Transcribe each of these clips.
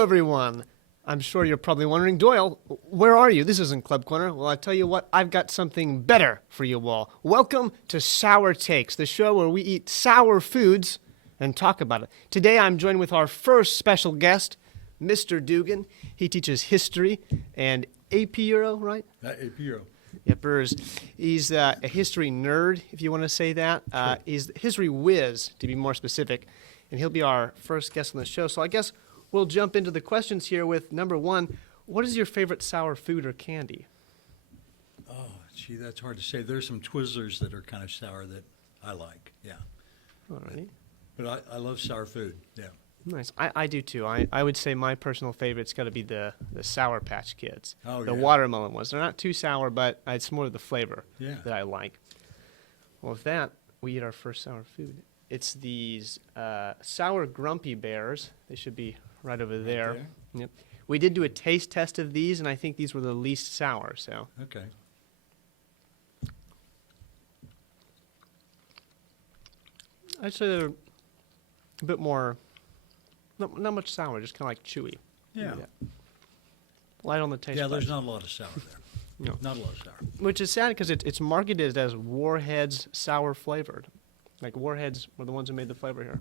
everyone. I'm sure you're probably wondering, Doyle, where are you? This isn't Club Corner. Well, I tell you what, I've got something better for you all. Welcome to Sour Takes, the show where we eat sour foods and talk about it. Today, I'm joined with our first special guest, Mr. Dugan. He teaches history and AP Euro, right? AP Euro. Yep, he's a history nerd, if you want to say that. Sure. He's history whiz, to be more specific, and he'll be our first guest on the show. So I guess we'll jump into the questions here with number one. What is your favorite sour food or candy? Oh, gee, that's hard to say. There's some Twizzlers that are kind of sour that I like, yeah. All right. But I love sour food, yeah. Nice. I do too. I would say my personal favorite's got to be the Sour Patch Kids. Oh, the yeah. watermelon ones. They're not too sour, but it's more of the flavor that I like. Well, with that, we eat our first sour food. It's these sour grumpy bears. They should be right over there. Okay. Yep. We did do a taste test of these, and I think these were the least sour. So. Okay. I'd say they're a bit more, not much sour, just kind of like chewy. Yeah. Light on the taste. Yeah, buds. there's not a lot of sour there. No. Not a lot of sour. Which is sad because it's marketed as Warheads sour flavored. Like Warheads were the ones who made the flavor here.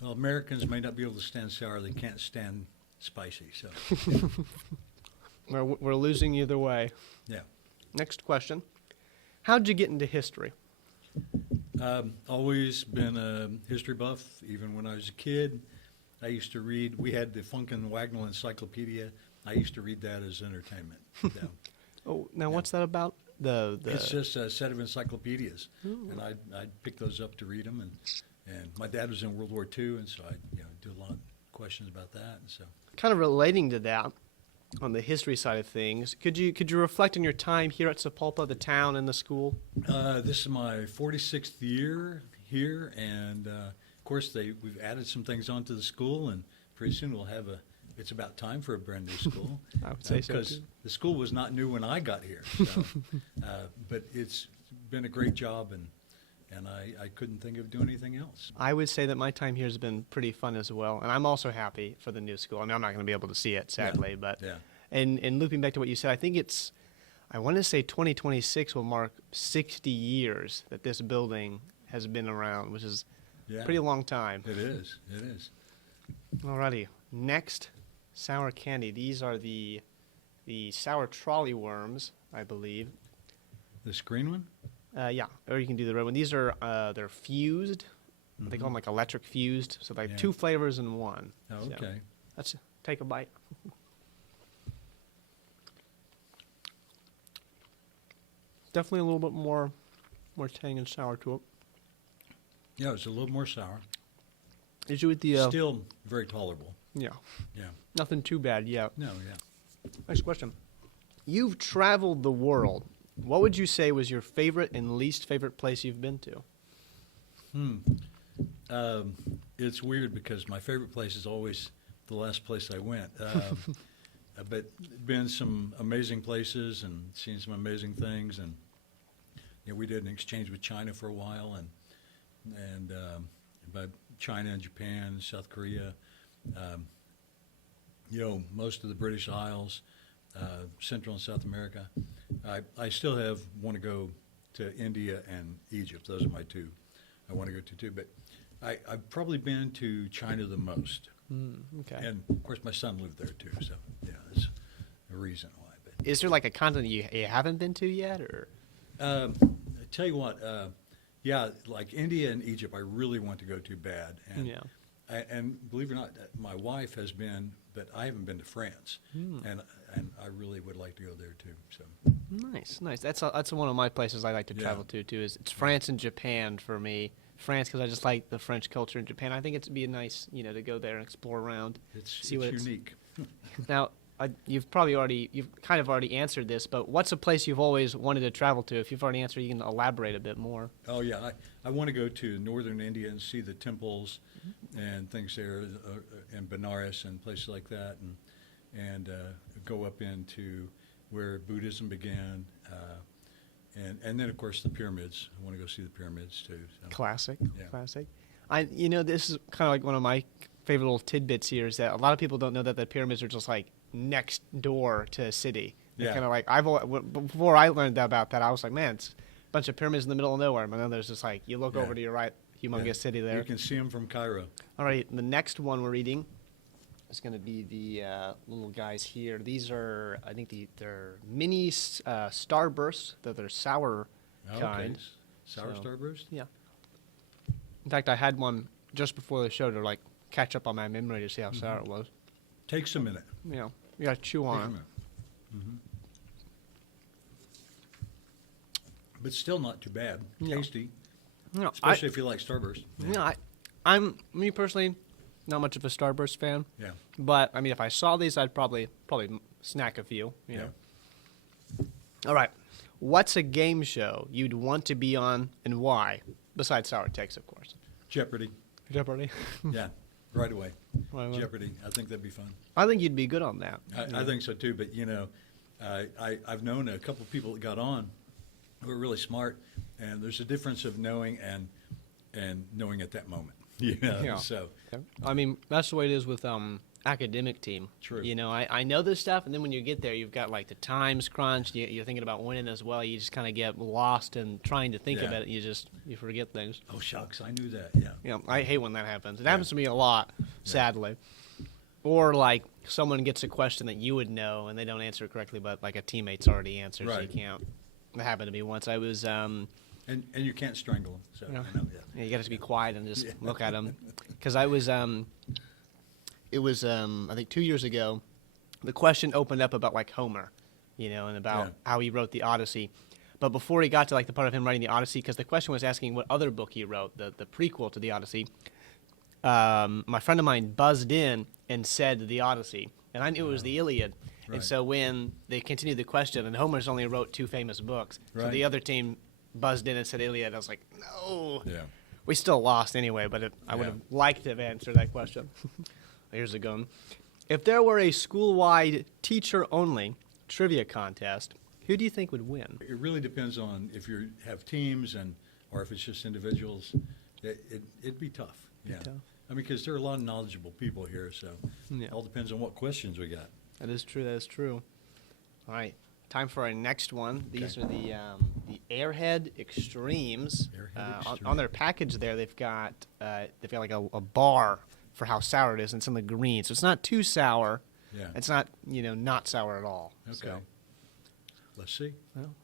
Well, Americans may not be able to stand sour. They can't stand spicy, so. We're losing either way. Yeah. Next question. How'd you get into history? Always been a history buff, even when I was a kid. I used to read, we had the Funkin' Wagnall Encyclopedia. I used to read that as entertainment. Yeah. Oh, now what's that about? It's just a set of encyclopedias, and I'd pick those up to read them. And my dad was in World War II, and so I do a lot of questions about that. And so, kind of relating to that, on the history side of things, could you reflect on your time here at Sapulpa, the town and the school? this is my 46th year here, and of course we've added some things onto the school, and pretty soon we'll have it's about time for a brand new school. I would say so, because too. the school was not new when I got here. So, but it's been a great job, and I couldn't think of doing anything else. I would say that my time here has been pretty fun as well, and I'm also happy for the new school. I mean, I'm not going to be able to see it, sadly, but and looping back to what you said, I think I want to say 2026 will mark 60 years that this building has been around, which is a pretty long time. It is. It is. Alrighty, next, sour candy. These are the sour trolley worms, I believe. This green one? Yeah, or you can do the red one. These are they're fused. They call them like electric fused. So like two flavors in one. Oh, okay. So let's take a bite. Definitely a little bit more tang and sour to it. Yeah, it's a little more sour. Is you with the still very tolerable. Yeah. Yeah. Nothing too bad yet. No, yeah. Next question. You've traveled the world. What would you say was your favorite and least favorite place you've been to? It's weird because my favorite place is always the last place I went. But been some amazing places and seen some amazing things, and we did an exchange with China for a while, and by China and Japan, South Korea, most of the British Isles, Central and South America. I still want to go to India and Egypt. Those are my two I want to go to too. But I've probably been to China the most. Okay. And of course, my son lived there too. So yeah, that's a reason why. But is there like a continent you haven't been to yet, or? I tell you what, like India and Egypt, I really want to go to bad. And and believe it or not, my wife has been, but I haven't been to France, and I really would like to go there too. So nice. That's one of my places I like to travel to too. It's France and Japan for me. France because I just like the French culture in Japan. I think it'd be nice, to go there and explore around. It's unique. Now, you've kind of already answered this, but what's a place you've always wanted to travel to? If you've already answered, you can elaborate a bit more. Oh yeah, I want to go to northern India and see the temples and things there, in Benares and places like that, and go up into where Buddhism began. And then, of course, the pyramids. I want to go see the pyramids, too. So. Classic. Yeah. Classic. This is kind of like one of my favorite little tidbits here is that a lot of people don't know that the pyramids are just like next door to a city. Yeah. Kind of like before I learned about that, I was like, man, it's a bunch of pyramids in the middle of nowhere. And then there's just like you look over to your right, humongous city there. You can see them from Cairo. All right, the next one we're eating is going to be the little guys here. These are, I think, they're mini Starbursts. They're sour kind. Sour So, Starburst? Yeah. In fact, I had one just before the show to like catch up on my memory to see how sour it was. Takes a minute. You know, you got to chew Takes a on it. minute. But still not too bad. Yeah. Tasty, You know, especially if you like Starburst. I'm me personally not much of a Starburst fan, Yeah. but I mean, if I saw these, I'd probably snack a few. You know. All right, what's a game show you'd want to be on and why? Besides Sour Takes, of course. Jeopardy. Jeopardy. Yeah, right away. Right away. Jeopardy. I think that'd be fun. I think you'd be good on that. I think so too. But you know, I've known a couple of people that got on who are really smart, and there's a difference of knowing and knowing at that moment. You know, Yeah. so I mean, that's the way it is with academic team. True. You know, I know this stuff, and then when you get there, you've got like the times crunched. You're thinking about winning as well. You just kind of get lost in trying to think Yeah. about it. You forget things. oh shucks, I knew that. Yeah. You know, I hate when that happens. It happens to me a lot, sadly. Or like someone gets a question that you would know and they don't answer it correctly, but like a teammate's already answered, so you Right. can't. That happened to me once. I was. And you can't strangle them. So Yeah. you know, yeah. Yeah, you got to be quiet and just Yeah. look at them. Because I was, it was, I think 2 years ago, the question opened up about like Homer, you know, and about Yeah. how he wrote the Odyssey. But before he got to like the part of him writing the Odyssey, because the question was asking what other book he wrote, the prequel to the Odyssey, my friend of mine buzzed in and said the Odyssey. And I knew it was the Iliad. Right. And so when they continued the question, and Homer's only wrote 2 famous books, so Right. the other team buzzed in and said Iliad. I was like, no. Yeah. We still lost anyway, but I would Yeah. have liked to have answered that question. Here's a gun. If there were a school-wide teacher-only trivia contest, who do you think would win? It really depends on if you have teams or if it's just individuals. It'd be tough. Yeah. tough. I mean, because there are a lot of knowledgeable people here, so Yeah. it all depends on what questions we got. That is true. That is true. All right, time for our next one. These are the Airhead Extremes. Airhead On their package there, they've got like a bar for how sour it is, and it's in the green, so it's not too sour. Yeah. It's not not sour at all. Okay. So, Let's see. well,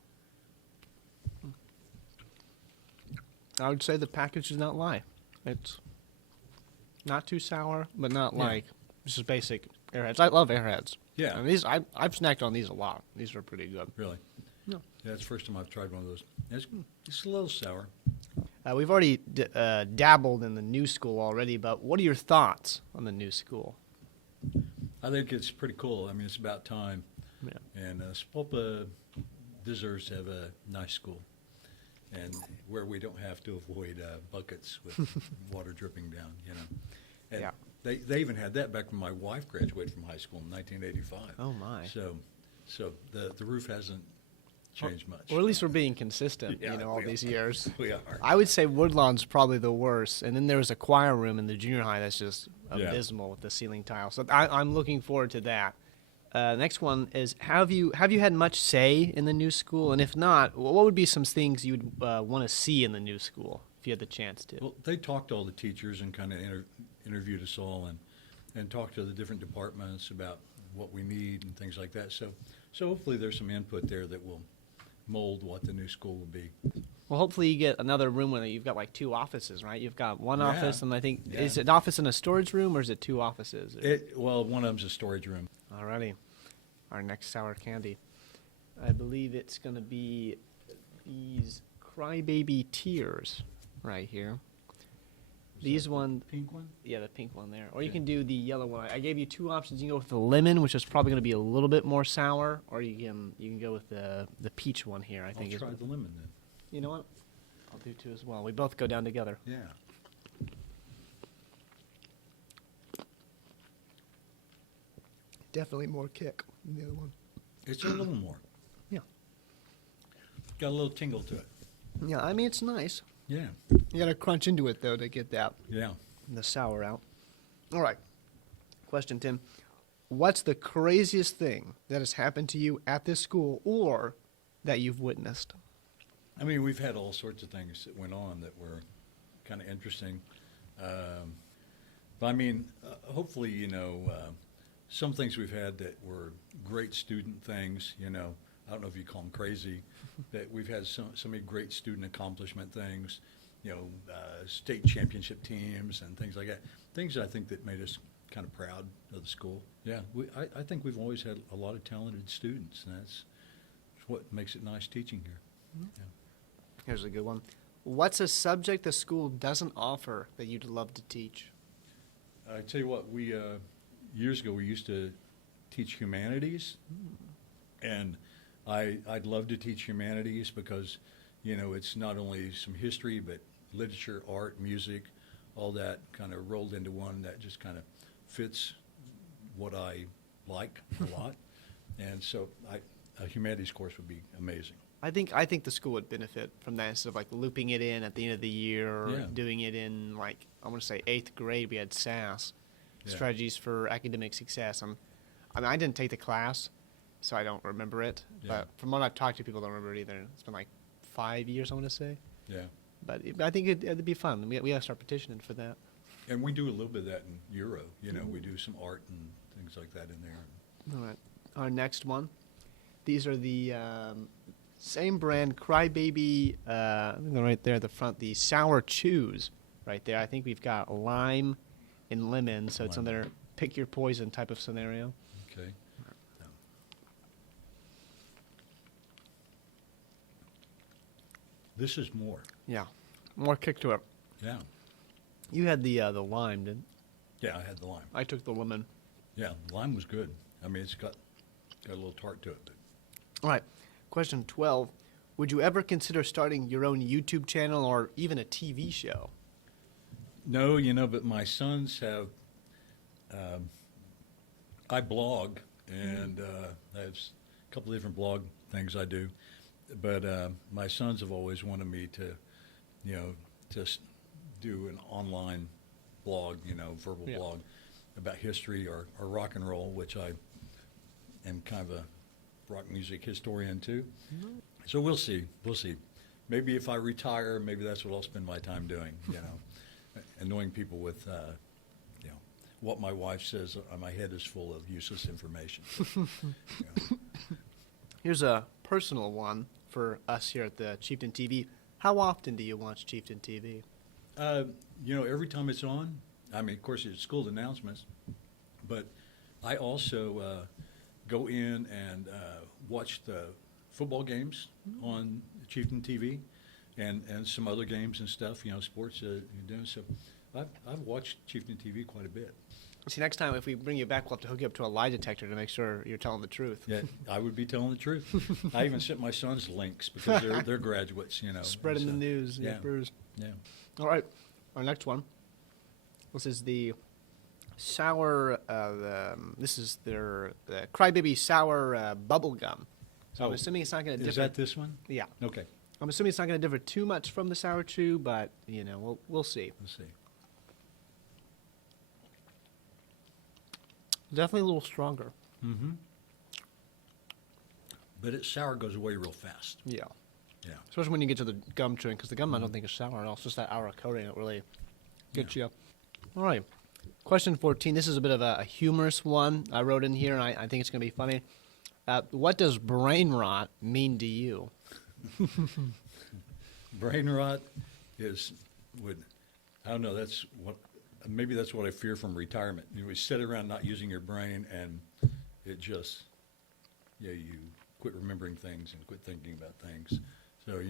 I would say the package does not lie. It's not too sour, but not Yeah. like just basic Airheads. I love Airheads. Yeah. And these I've snacked on these a lot. These are pretty good. Really? No. Yeah, it's the first time I've tried one of those. It's a little sour. We've already dabbled in the new school already, but what are your thoughts on the new school? I think it's pretty cool. I mean, it's about time. Yeah. And Sapulpa deserves to have a nice school, and where we don't have to avoid buckets with water dripping down. You know. And Yeah. They even had that back when my wife graduated from high school in 1985. Oh, my. So the roof hasn't changed much. Or at least we're being consistent, Yeah, all we these are. years. We are. I would say Woodlawn's probably the worst, and then there was a choir room in the junior high that's just Yeah. abysmal with the ceiling tile. So I'm looking forward to that. Next one is have you had much say in the new school, and if not, what would be some things you would want to see in the new school if you had the chance to? Well, they talked to all the teachers and kind of interviewed us all and talked to the different departments about what we need and things like that. So hopefully there's some input there that will mold what the new school will be. Well, hopefully you get another room where you've got like 2 offices, right? You've got one Yeah. office, and I think Yeah. is it an office and a storage room, or is it 2 offices? Well, one of them's a storage room. Alrighty, our next sour candy. I believe it's going to be these Crybaby Tears right here. These one, Pink one? yeah, the pink one there. Or you Okay. can do the yellow one. I gave you 2 options. You can go with the lemon, which is probably going to be a little bit more sour, or you can go with the peach one here. I I'll think is. try the lemon then. You know what? I'll do 2 as well. We both go down together. Yeah. Definitely more kick than the other one. It's a little more. Yeah. Got a little tingle to it. Yeah, I mean it's nice. Yeah. You got to crunch into it though to get that Yeah. the sour out. All right. Question, Tim. What's the craziest thing that has happened to you at this school or that you've witnessed? I mean, we've had all sorts of things that went on that were kind of interesting. But I mean, hopefully, some things we've had that were great student things, I don't know if you call them crazy, that we've had so many great student accomplishment things, state championship teams and things like that. Things I think that made us kind of proud of the school. Yeah, I think we've always had a lot of talented students, and that's what makes it nice teaching here. Yeah. Here's a good one. What's a subject the school doesn't offer that you'd love to teach? I tell you what, we years ago we used to teach humanities, and I'd love to teach humanities because it's not only some history but literature, art, music, all that kind of rolled into one that just kind of fits what I like a lot, and so a humanities course would be amazing. I think the school would benefit from that instead of like looping it in at the end of the year or doing it in like I want to say 8th grade. We had SAS, strategies for academic success. I mean, I didn't take the class, so I don't remember it. Yeah. But from what I've talked to, people don't remember it either. It's been like 5 years, I want to say. Yeah. But I think it'd be fun. We got to start petitioning for that. And we do a little bit of that in Euro. We do some art and things like that in there. All right. Our next one. These are the same brand Crybaby. I think they're right there at the front. The Sour Chews right there. I think we've got lime and lemon, so it's another pick your poison type of scenario. Okay. This is more. Yeah. More kick to it. Yeah. You had the lime, didn't you? Yeah, I had the lime. I took the lemon. Yeah, lime was good. I mean, it's got a little tart to it. But. All right. Question 12. Would you ever consider starting your own YouTube channel or even a TV show? No, but my sons have, I blog, and I have a couple of different blog things I do. But my sons have always wanted me to, just do an online blog, verbal blog about history or rock and roll, which I am kind of a rock music historian too. Mm-hmm. So we'll see. Maybe if I retire, maybe that's what I'll spend my time doing, annoying people with, what my wife says my head is full of useless information. Here's a personal one for us here at the Chieftain TV. How often do you watch Chieftain TV? Every time it's on. I mean, of course, it's school announcements, but I also go in and watch the football games on Chieftain TV and some other games and stuff, sports you're doing. So I've watched Chieftain TV quite a bit. See, next time if we bring you back, we'll have to hook you up to a lie detector to make sure you're telling the truth. Yeah, I would be telling the truth. I even sent my sons links because they're graduates, Spreading the news. Yeah. Yeah. All right, our next one. This is the sour. This is their Crybaby Sour Bubble Gum. So I'm assuming it's not going to differ. Is that this one? Yeah. Okay. I'm assuming it's not going to differ too much from the Sour Chew, but we'll see. We'll see. Definitely a little stronger. Mm-hmm. But sour goes away real fast. Yeah. Yeah. Especially when you get to the gum chewing, because the gum I don't think is sour at all. It's just that outer coating that really gets you. All right. Question 14. This is a bit of a humorous one I wrote in here, and I think it's going to be funny. What does brain rot mean to you? Brain rot I don't know, maybe that's what I fear from retirement. You sit around not using your brain, and it just, you quit remembering things and quit thinking about things. So,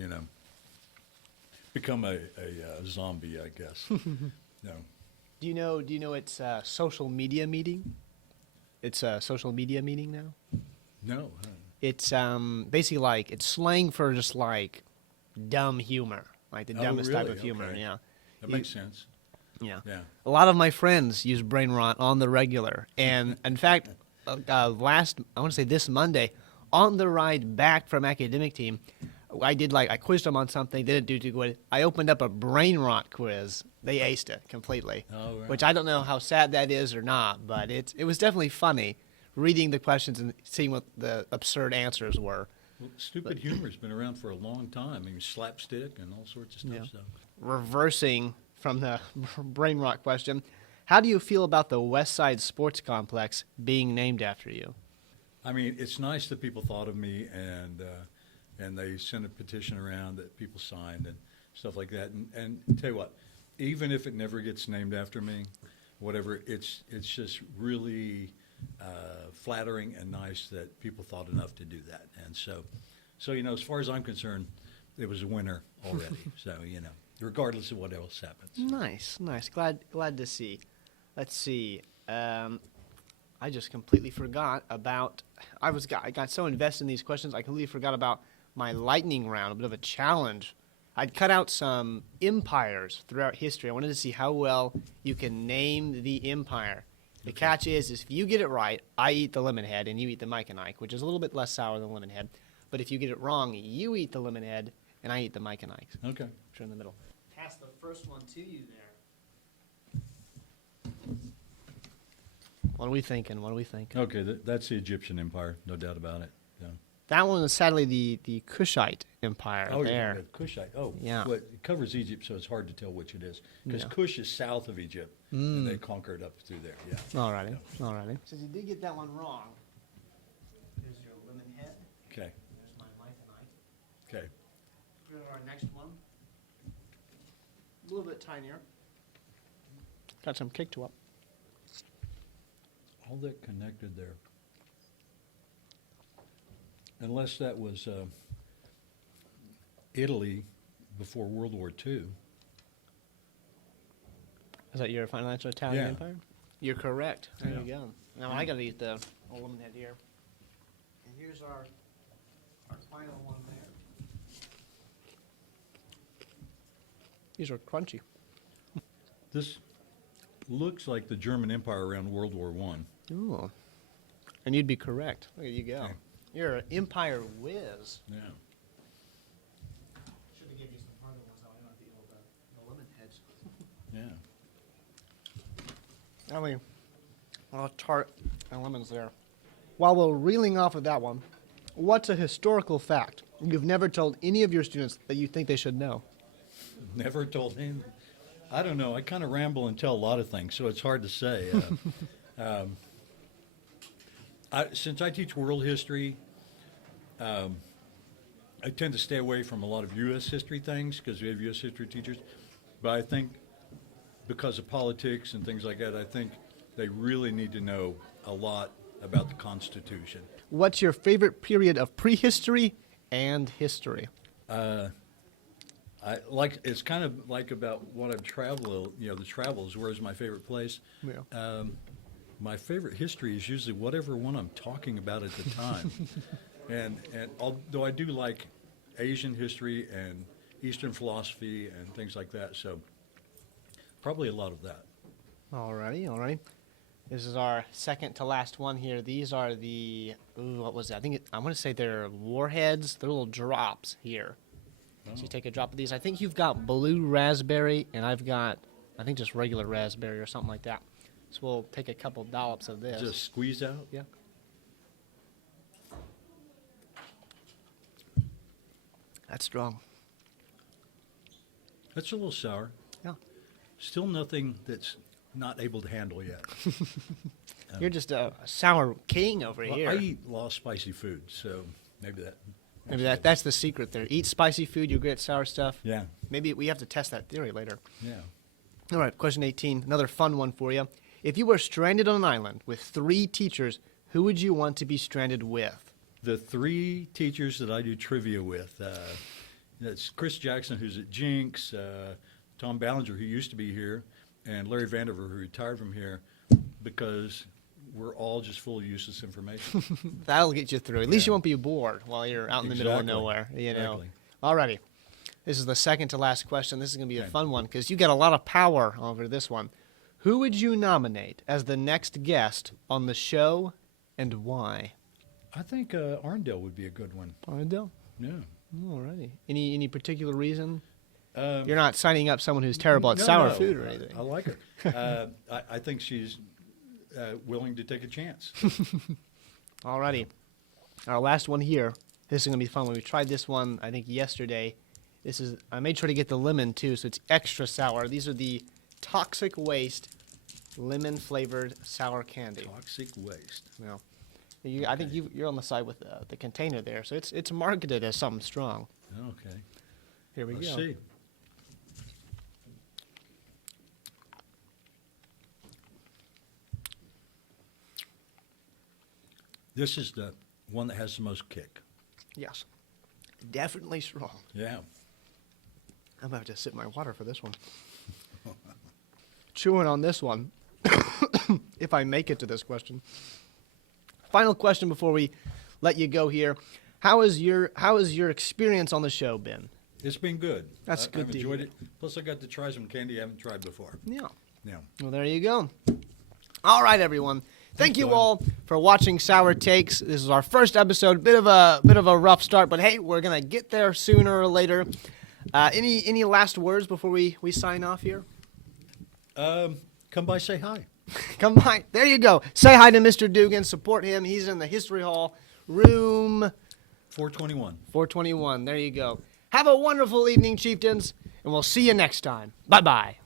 become a zombie, I guess. No. Do you know it's social media meeting? It's a social media meeting now? No. It's basically like, it's slang for just like dumb humor, like the dumbest type of humor, okay. yeah. That makes sense. Yeah. Yeah. A lot of my friends use brain rot on the regular. And in fact, I want to say this Monday, on the ride back from academic team, I quizzed them on something, didn't do too good. I opened up a brain rot quiz. They aced it completely, Oh, right. which I don't know how sad that is or not, but it was definitely funny reading the questions and seeing what the absurd answers were. Well, stupid humor's been around for a long time. I mean, slapstick and all sorts of stuff. Yeah. So. Reversing from the brain rot question, how do you feel about the West Side Sports Complex being named after you? I mean, it's nice that people thought of me, and they sent a petition around that people signed and stuff like that. And tell you what, even if it never gets named after me, whatever, it's just really flattering and nice that people thought enough to do that. And so as far as I'm concerned, it was a winner already. So regardless of what else happens. Nice. Glad to see. Let's see. I just completely forgot about. I got so invested in these questions, I completely forgot about my lightning round. A bit of a challenge. I'd cut out some empires throughout history. I wanted to see how well you can name the empire. The catch is if you get it right, I eat the lemon head and you eat the Mike and Ike, which is a little bit less sour than lemon head. But if you get it wrong, you eat the lemon head and I eat the Mike and Ike. Okay. Which are in the middle. Pass the first one to you there. What are we thinking? Okay, that's the Egyptian Empire, no doubt about it. Yeah. That one is sadly the Kushite Empire there. Yeah, Kushite. Oh, Yeah. Well, it covers Egypt, so it's hard to tell which it is. Because Yeah. Kush is south of Egypt, and they conquered up through there. Yeah. Alrighty. Since you did get that one wrong, here's your lemon head. Okay. There's my Mike and Ike. Okay. Here's our next one. A little bit tinier. Got some kick to it. All that connected there. Unless that was Italy before World War II. Is that your final answer, Italian Yeah. Empire? You're correct. There Yeah. you go. Now I got to eat the old lemon head here. And here's our final one there. These are crunchy. This looks like the German Empire around World War I. Ooh. And you'd be correct. Look at you go. Okay. You're an Empire whiz. Yeah. Should have given you some harder ones. I don't want to eat all the lemon heads. Yeah. I mean, tart and lemons there. While we're reeling off of that one, what's a historical fact you've never told any of your students that you think they should know? Never told him. I don't know. I kind of ramble and tell a lot of things, so it's hard to say. Since I teach world history, I tend to stay away from a lot of U.S. history things because we have U.S. history teachers. But I think because of politics and things like that, I think they really need to know a lot about the Constitution. What's your favorite period of prehistory and history? It's kind of like about what I've traveled, the travels, where's my favorite place. Yeah. My favorite history is usually whatever one I'm talking about at the time. and although I do like Asian history and Eastern philosophy and things like that, so probably a lot of that. Alrighty. This is our second to last one here. These are what was that? I want to say they're warheads. They're little drops here. So you take a drop of these. I think you've got blue raspberry, and I've got, just regular raspberry or something like that. So we'll take a couple dollops of this. Just squeeze out? Yeah. That's strong. That's a little sour. Yeah. Still nothing that's not able to handle yet. You're just a sour king over here. I eat a lot of spicy food, so maybe that. Maybe that's the secret there. Eat spicy food, you'll get sour stuff. Yeah. Maybe we have to test that theory later. Yeah. All right, question 18, another fun one for you. If you were stranded on an island with 3 teachers, who would you want to be stranded with? The 3 teachers that I do trivia with, that's Chris Jackson, who's at Jinx, Tom Ballinger, who used to be here, and Larry Vandiver, who retired from here, because we're all just full of useless information. That'll get you through. At least you won't be bored while you're out in the middle of nowhere. Exactly. Alrighty. This is the second to last question. This is going to be a fun one because you got a lot of power over this one. Who would you nominate as the next guest on the show and why? I think Arndale would be a good one. Arndale? Yeah. Alrighty. Any particular reason? Um, You're not signing up someone who's terrible at no, sour no, food or anything. I like her. I think she's willing to take a chance. Alrighty. Our last one here. This is going to be fun. We tried this one, I think, yesterday. I made sure to get the lemon, too, so it's extra sour. These are the Toxic Waste lemon-flavored sour candy. Toxic waste. Well, I think you're on the side with the container there, so it's marketed as something strong. Okay. Here we Let's go. see. This is the one that has the most kick. Yes. Definitely strong. Yeah. I'm going to have to sip my water for this one. Chewing on this one, if I make it to this question. Final question before we let you go here. How has your experience on the show been? It's been good. That's good I've to enjoyed hear. it. Plus, I got to try some candy I haven't tried before. Yeah. Yeah. Well, there you go. All right, everyone. Thank you Doyle. all for watching Sour Takes. This is our first episode. Bit of a rough start, but hey, we're gonna get there sooner or later. Any last words before we sign off here? Come by, say hi. Come by. There you go. Say hi to Mr. Dugan. Support him. He's in the History Hall, room 421. 421. There you go. Have a wonderful evening, Chieftains, and we'll see you next time. Bye-bye.